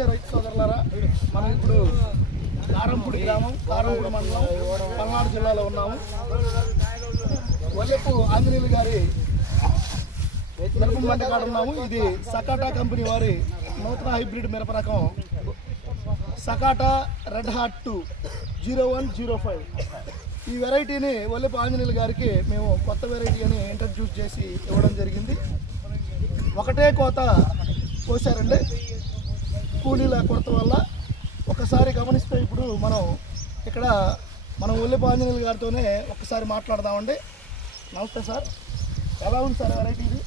నమస్తే రైతు సోదరులారా. మనం ఇప్పుడు కారంపూడి గ్రామం, కారంపూడి మండలం, పల్నాడు జిల్లాలో ఉన్నాము. వల్లెపు ఆంజనేయులు గారి మిరప మండి కాడ ఉన్నాము. ఇది సకాటా కంపెనీ వారి నూతన హైబ్రిడ్ మిరప రకం సకాటా రెడ్ హార్ట్ 2 0105. ఈ వెరైటీని వల్లెపు ఆంజనేయులు గారికి మేము కొత్త వెరైటీ అని ఇంట్రడ్యూస్ చేసి ఇవ్వడం జరిగింది. ఒకటే కోత కోసారండి కూలీల కొరత వల్ల. ఒకసారి గమనిస్తే ఇప్పుడు మనం వల్లెపు ఆంజనేయులు గారితోనే ఒకసారి మాట్లాడదామండి. నమస్తే సార్, ఎలా ఉంది సార్ వెరైటీ ఇది?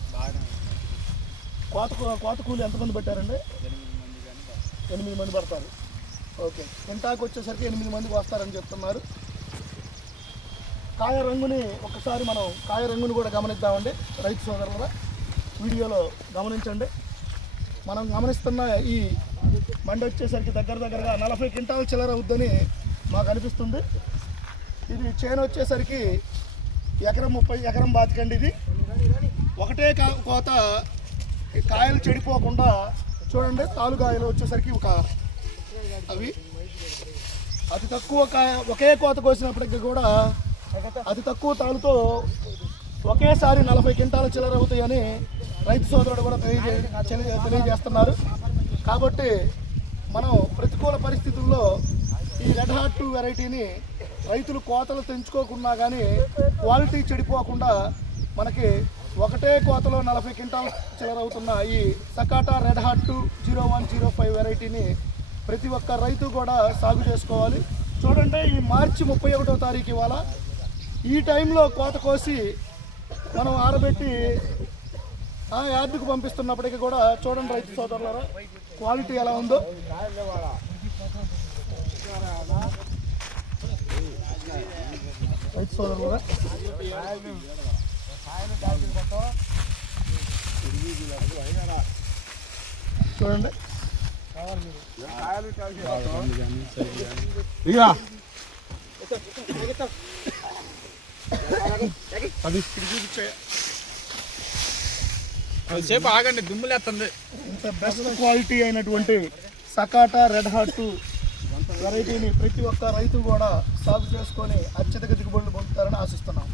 కోత కూలి ఎంతమంది పెట్టారండి? 8 మంది పడతారు. ఓకే, ఇంటాకు వచ్చేసరికి 8 మందికి వస్తారని చెప్తున్నారు. కాయ రంగుని ఒకసారి మనం కాయ రంగుని కూడా గమనిద్దామండి రైతు సోదరుల వీడియోలో గమనించండి. మనం గమనిస్తున్న ఈ మండి వచ్చేసరికి దగ్గరగా 40 క్వింటాల చిల్లర అవుద్దని మాకు అనిపిస్తుంది. ఇది చేను వచ్చేసరికి ఎకరం 30 ఎకరం బాతికండి. ఇది ఒకటే కోత, కాయలు చెడిపోకుండా చూడండి. తాలుకాయలు వచ్చేసరికి అవి అతి తక్కువ కాయ, ఒకే కోత కోసినప్పటికీ కూడా అతి తక్కువ తాలుతో ఒకేసారి 40 క్వింటాల చిల్లర అవుతాయని రైతు సోదరుడు కూడా తెలియజేస్తున్నారు. కాబట్టి మనం ప్రతికూల పరిస్థితుల్లో ఈ రెడ్ హార్ట్ 2 వెరైటీని రైతులు కోతలు తెంచుకోకుండా కానీ క్వాలిటీ చెడిపోకుండా మనకి ఒకటే కోతలో 40 క్వింటాల చిల్లర అవుతున్న ఈ సకాటా రెడ్ హార్ట్ 2 0105 వెరైటీని ప్రతి ఒక్క రైతు కూడా సాగు చేసుకోవాలి. చూడండి, ఈ మార్చి 31వ తారీఖు ఇవాళ ఈ టైంలో కోత కోసి మనం ఆరబెట్టి యార్డుకు పంపిస్తున్నప్పటికీ కూడా చూడండి రైతు సోదరులారా క్వాలిటీ ఎలా ఉందో. రైతు సోదరులారా చూడండి, సేపు ఆగండి, దుమ్ములేస్తుంది. ఇంత బెస్ట్ క్వాలిటీ అయినటువంటి సకాటా రెడ్ హార్ట్ 2 వెరైటీని ప్రతి ఒక్క రైతు కూడా సాగు చేసుకొని అత్యధిక దిగుబడులు పొందుతారని ఆశిస్తున్నాం.